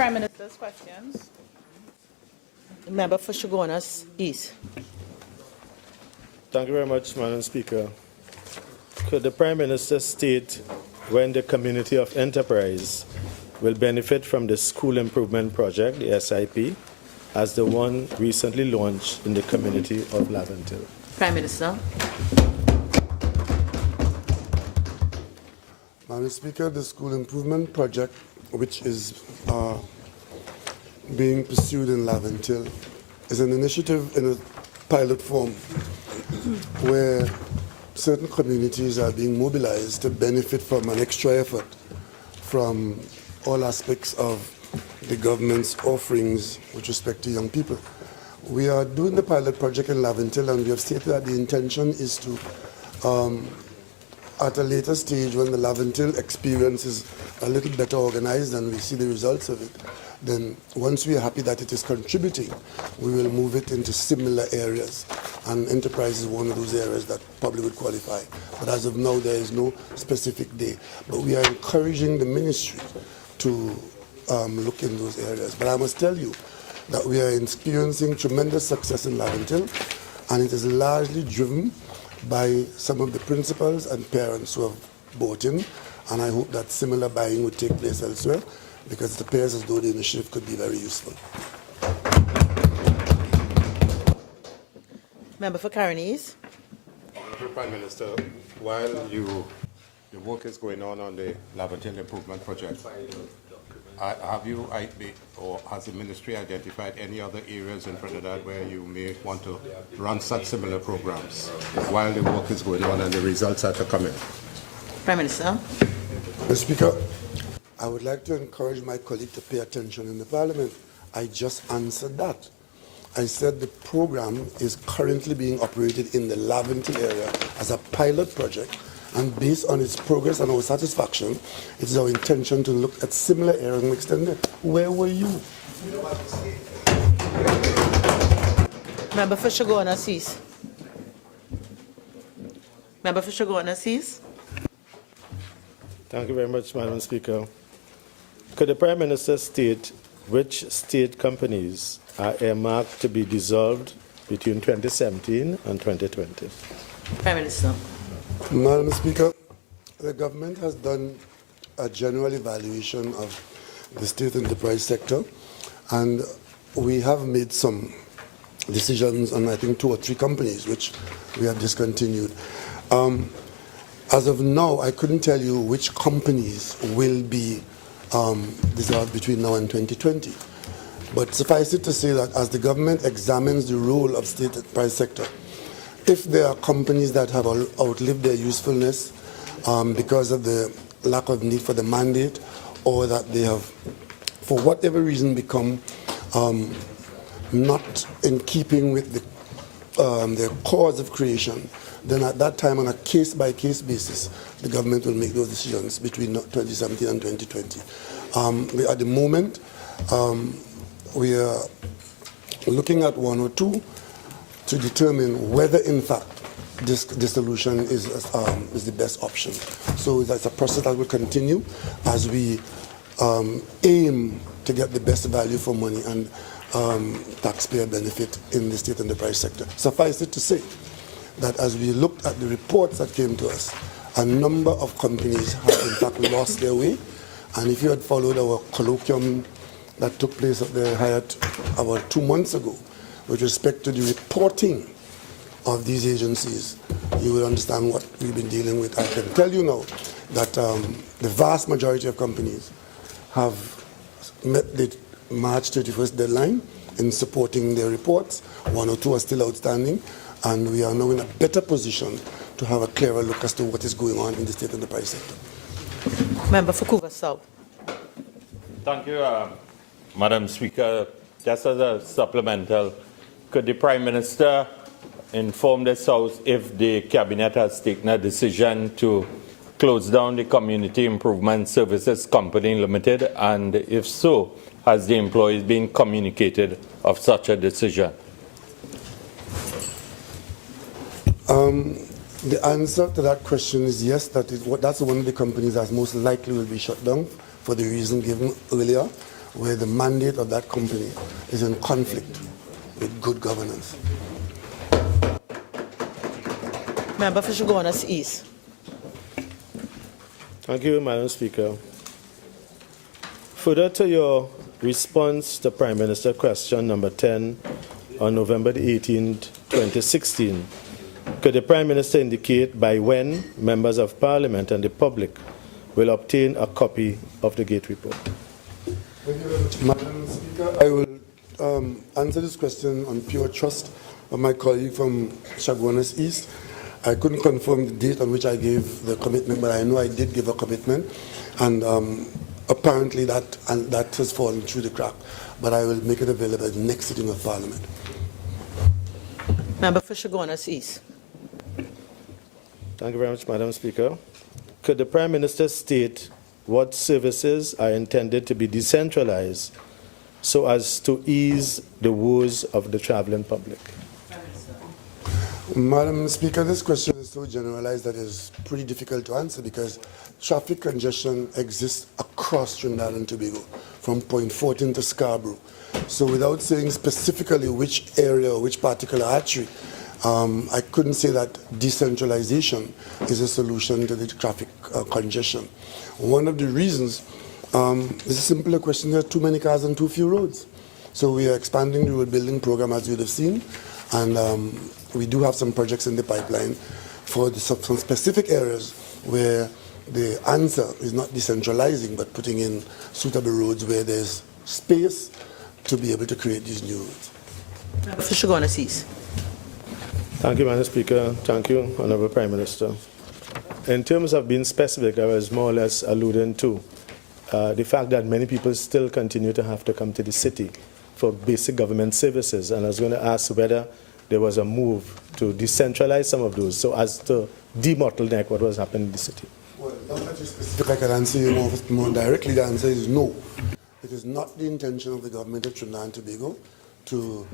Prime Minister's questions. Member for Shogunas East. Thank you very much, Madam Speaker. Could the Prime Minister state when the community of enterprise will benefit from the school improvement project, the SIP, as the one recently launched in the community of Laventille? Prime Minister. Madam Speaker, the school improvement project, which is being pursued in Laventille, is an initiative in a pilot form where certain communities are being mobilized to benefit from an extra effort from all aspects of the government's offerings with respect to young people. We are doing the pilot project in Laventille, and we have stated that the intention is to, at a later stage, when the Laventille experience is a little better organized and we see the results of it, then once we are happy that it is contributing, we will move it into similar areas. And enterprise is one of those areas that probably would qualify. But as of now, there is no specific day. But we are encouraging the ministry to look in those areas. But I must tell you that we are experiencing tremendous success in Laventille, and it is largely driven by some of the principals and parents who have bought in, and I hope that similar buying would take place elsewhere, because it appears as though the initiative could be very useful. Member for Carinese. Honourable Prime Minister, while the work is going on the Laventille Improvement Project, has the ministry identified any other areas in Trinidad where you may want to run such similar programs while the work is going on and the results are to come in? Prime Minister. Mr. Speaker, I would like to encourage my colleague to pay attention in the Parliament. I just answered that. I said the program is currently being operated in the Laventille area as a pilot project, and based on its progress and our satisfaction, it is our intention to look at similar areas and extend it. Where were you? Member for Shogunas East. Member for Shogunas East. Thank you very much, Madam Speaker. Could the Prime Minister state which state companies are earmarked to be dissolved between 2017 and 2020? Prime Minister. Madam Speaker, the government has done a general evaluation of the state enterprise sector, and we have made some decisions on, I think, 2 or 3 companies which we have discontinued. As of now, I couldn't tell you which companies will be dissolved between now and 2020. But suffice it to say that as the government examines the role of state enterprise sector, if there are companies that have outlived their usefulness because of the lack of need for the mandate, or that they have, for whatever reason, become not in keeping with their cause of creation, then at that time, on a case-by-case basis, the government will make those decisions between 2017 and 2020. At the moment, we are looking at 1 or 2 to determine whether, in fact, this dissolution is the best option. So that's a process that will continue as we aim to get the best value for money and taxpayer benefit in the state enterprise sector. Suffice it to say that as we looked at the reports that came to us, a number of companies have in fact lost their way. And if you had followed our colloquium that took place at the Hyatt about 2 months ago, with respect to the reporting of these agencies, you will understand what we've been dealing with. I can tell you now that the vast majority of companies have met the March 31st deadline in supporting their reports. 1 or 2 are still outstanding, and we are now in a better position to have a clearer look as to what is going on in the state enterprise sector. Member for Cougar South. Thank you, Madam Speaker. Just as a supplemental, could the Prime Minister inform this House if the Cabinet has taken a decision to close down the Community Improvement Services Company Limited, and if so, has the employees been communicated of such a decision? The answer to that question is yes, that's one of the companies that most likely will be shut down for the reason given earlier. where the mandate of that company is in conflict with good governance. Member for Chaguanas East. Thank you, Madam Speaker. Further to your response to Prime Minister question number 10 on November the 18th, 2016, could the Prime Minister indicate by when members of Parliament and the public will obtain a copy of the Gate report? Thank you very much, Madam Speaker. I will answer this question on pure trust of my colleague from Chaguanas East. I couldn't confirm the date on which I gave the commitment, but I know I did give a commitment, and apparently that has fallen through the crack. But I will make it available at the next sitting of Parliament. Member for Chaguanas East. Thank you very much, Madam Speaker. Could the Prime Minister state what services are intended to be decentralized so as to ease the woes of the traveling public? Madam Speaker, this question is so generalized that it's pretty difficult to answer because traffic congestion exists across Trinidad and Tobago, from Point 14 to Scarborough. So without saying specifically which area or which particular artery, I couldn't say that decentralization is a solution to the traffic congestion. One of the reasons is a simpler question: there are too many cars and too few roads. So we are expanding the road building program, as you would have seen, and we do have some projects in the pipeline for some specific areas where the answer is not decentralizing but putting in suitable roads where there's space to be able to create these new roads. Member for Chaguanas East. Thank you, Madam Speaker. Thank you, Honourable Prime Minister. In terms of being specific, I was more or less alluding to the fact that many people still continue to have to come to the city for basic government services, and I was going to ask whether there was a move to decentralize some of those so as to de-bottleneck what was happening in the city. Well, now that you're specific, I can answer you more directly. The answer is no. It is not the intention of the government of Trinidad and Tobago to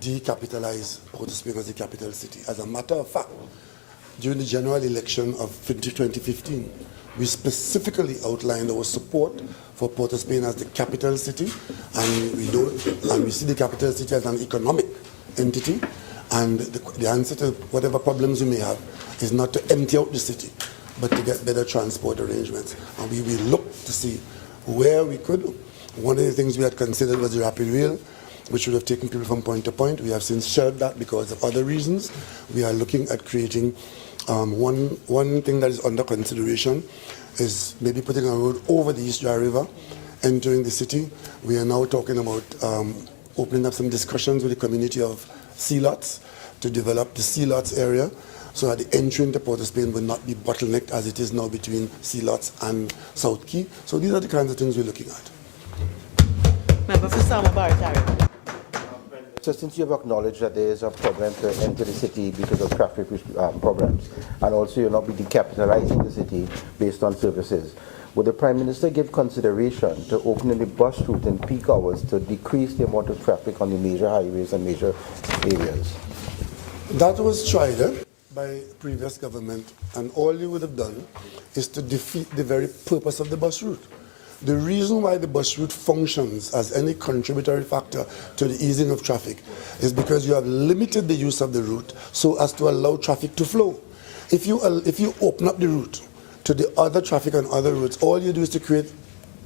decapitalize Port of Spain as the capital city. As a matter of fact, during the general election of 2015, we specifically outlined our support for Port of Spain as the capital city, and we see the capital city as an economic entity. And the answer to whatever problems we may have is not to empty out the city, but to get better transport arrangements. And we will look to see where we could. One of the things we had considered was the rapid rail, which would have taken people from point to point. We have since shelved that because of other reasons. We are looking at creating one thing that is under consideration is maybe putting a road over the East Dry River, entering the city. We are now talking about opening up some discussions with the community of sea lots to develop the sea lots area so that the entry into Port of Spain will not be bottlenecked as it is now between sea lots and South Key. So these are the kinds of things we're looking at. Member for Sama Baratari. So since you have acknowledged that there is a problem to enter the city because of traffic problems, and also you'll not be decapitalizing the city based on services, would the Prime Minister give consideration to opening the bus route in peak hours to decrease the amount of traffic on the major highways and major areas? That was tried by previous government, and all you would have done is to defeat the very purpose of the bus route. The reason why the bus route functions as any contributory factor to the easing of traffic is because you have limited the use of the route so as to allow traffic to flow. If you open up the route to the other traffic on other routes, all you do is to create,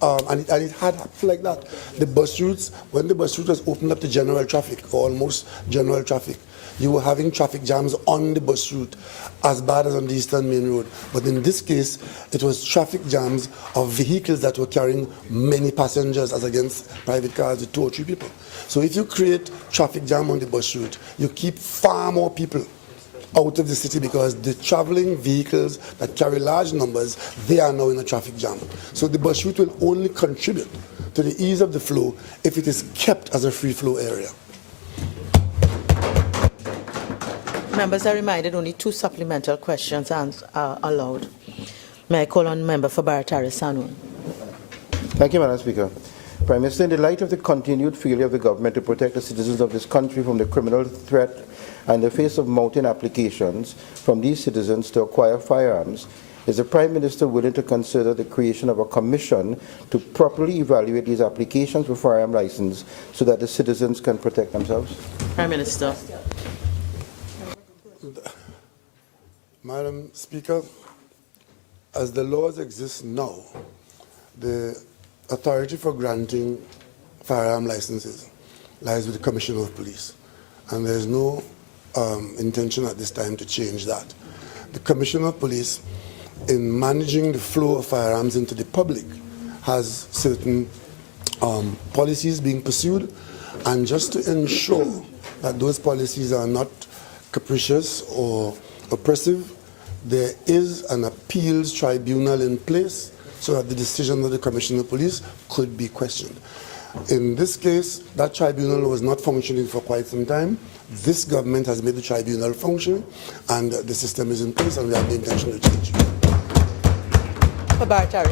and it had happened like that. The bus routes, when the bus route was opened up to general traffic, or almost general traffic, you were having traffic jams on the bus route as bad as on the Eastern Main Road. But in this case, it was traffic jams of vehicles that were carrying many passengers as against private cars with 2 or 3 people. So if you create traffic jam on the bus route, you keep far more people out of the city because the traveling vehicles that carry large numbers, they are now in a traffic jam. So the bus route will only contribute to the ease of the flow if it is kept as a free flow area. Members are reminded only 2 supplemental questions are allowed. May I call on member for Baratari Sanun? Thank you, Madam Speaker. Prime Minister, in the light of the continued failure of the government to protect the citizens of this country from the criminal threat and the face of mounting applications from these citizens to acquire firearms, Is the Prime Minister willing to consider the creation of a commission to properly evaluate these applications for firearm license so that the citizens can protect themselves? Prime Minister. Madam Speaker, as the laws exist now, the authority for granting firearm licenses lies with the Commissioner of Police, and there is no intention at this time to change that. The Commissioner of Police, in managing the flow of firearms into the public, has certain policies being pursued, and just to ensure that those policies are not capricious or oppressive, there is an appeals tribunal in place so that the decision of the Commissioner of Police could be questioned. In this case, that tribunal was not functioning for quite some time. This government has made the tribunal function, and the system is in place, and we have the intention to change. For Barata,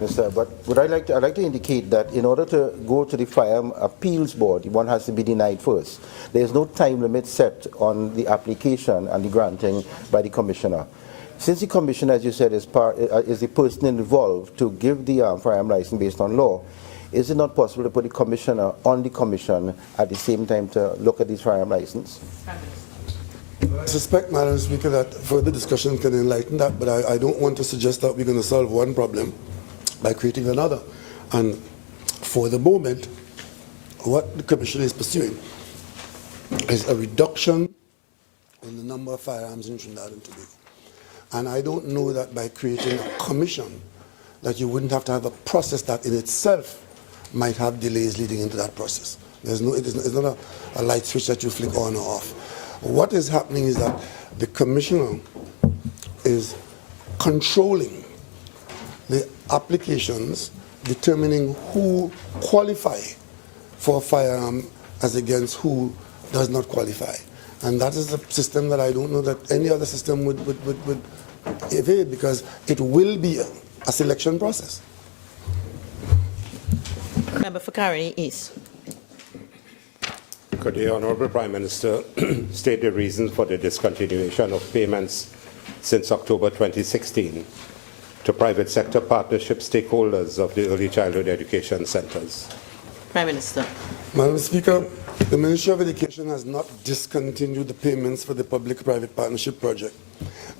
Mr. But I'd like to indicate that in order to go to the Firearm Appeals Board, one has to be denied first. There is no time limit set on the application and the granting by the Commissioner. Since the Commissioner, as you said, is the person involved to give the firearm license based on law, is it not possible to put the Commissioner on the Commission at the same time to look at these firearm license? I suspect, Madam Speaker, that further discussion can enlighten that, but I don't want to suggest that we're going to solve one problem by creating another. And for the moment, what the Commissioner is pursuing is a reduction in the number of firearms in Trinidad and Tobago. And I don't know that by creating a commission that you wouldn't have to have a process that in itself might have delays leading into that process. It's not a light switch that you flick on or off. What is happening is that the Commissioner is controlling the applications, determining who qualify for a firearm as against who does not qualify. And that is a system that I don't know that any other system would evade, because it will be a selection process. Member for Caroni East. Could the Honourable Prime Minister state the reasons for the discontinuation of payments since October 2016 to private sector partnership stakeholders of the early childhood education centres? Prime Minister. Madam Speaker, the Ministry of Education has not discontinued the payments for the public-private partnership project.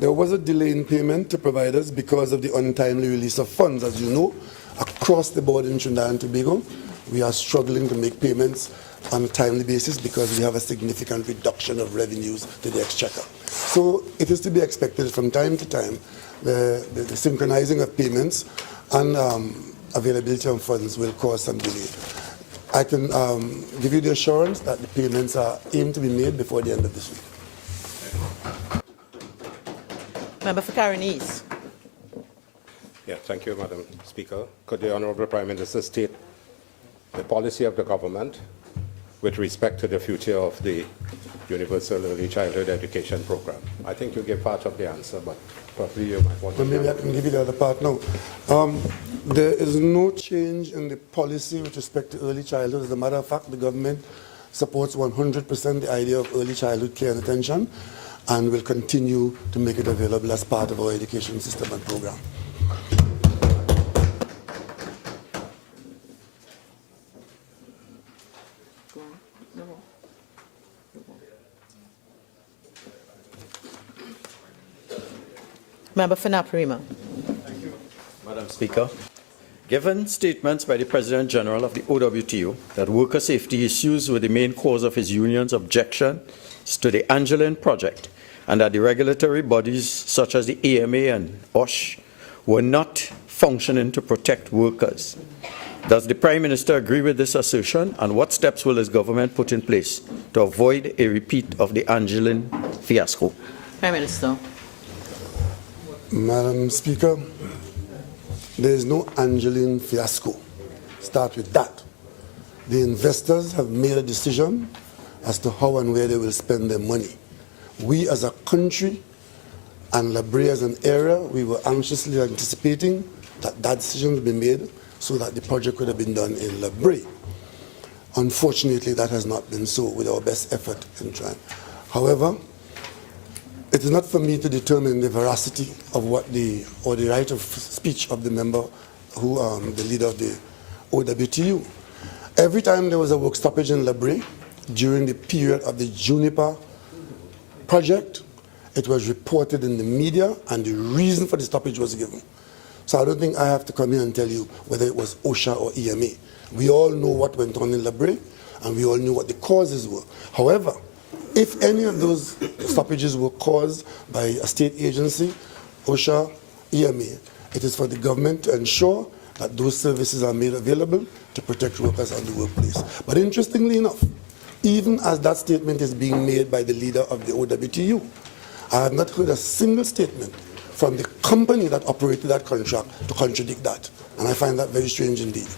There was a delay in payment to providers because of the untimely release of funds. As you know, across the board in Trinidad and Tobago, we are struggling to make payments on a timely basis because we have a significant reduction of revenues to the exchequer. So it is to be expected from time to time the synchronizing of payments and availability of funds will cause some delay. I can give you the assurance that the payments are aimed to be made before the end of this week. Member for Caroni East. Yeah, thank you, Madam Speaker. Could the Honourable Prime Minister state the policy of the government with respect to the future of the Universal Early Childhood Education Program? I think you gave part of the answer, but probably you might want to... Maybe I can give you the other part now. There is no change in the policy with respect to early childhood. As a matter of fact, the government supports 100% the idea of early childhood care and attention, and will continue to make it available as part of our education system and program. Member for Naparima. Madam Speaker, given statements by the President General of the OWTO that worker safety issues were the main cause of his union's objections to the Angeline project, and that the regulatory bodies such as the AMA and OSH were not functioning to protect workers, does the Prime Minister agree with this assertion, and what steps will his government put in place to avoid a repeat of the Angeline fiasco? Prime Minister. Madam Speaker, there is no Angeline fiasco. Start with that. The investors have made a decision as to how and where they will spend their money. We as a country and La Brea as an area, we were anxiously anticipating that that decision would be made so that the project could have been done in La Brea. Unfortunately, that has not been so with our best effort in trying. However, It is not for me to determine the veracity of what or the right of speech of the member who, the leader of the OWTU. Every time there was a work stoppage in Lebre during the period of the Juniper project, it was reported in the media and the reason for the stoppage was given. So I don't think I have to come here and tell you whether it was OSHA or EMA. We all know what went on in Lebre and we all knew what the causes were. However, if any of those stoppages were caused by a state agency, OSHA, EMA, it is for the government to ensure that those services are made available to protect workers on the workplace. But interestingly enough, even as that statement is being made by the leader of the OWTU, I have not heard a single statement from the company that operated that contract to contradict that. And I find that very strange indeed.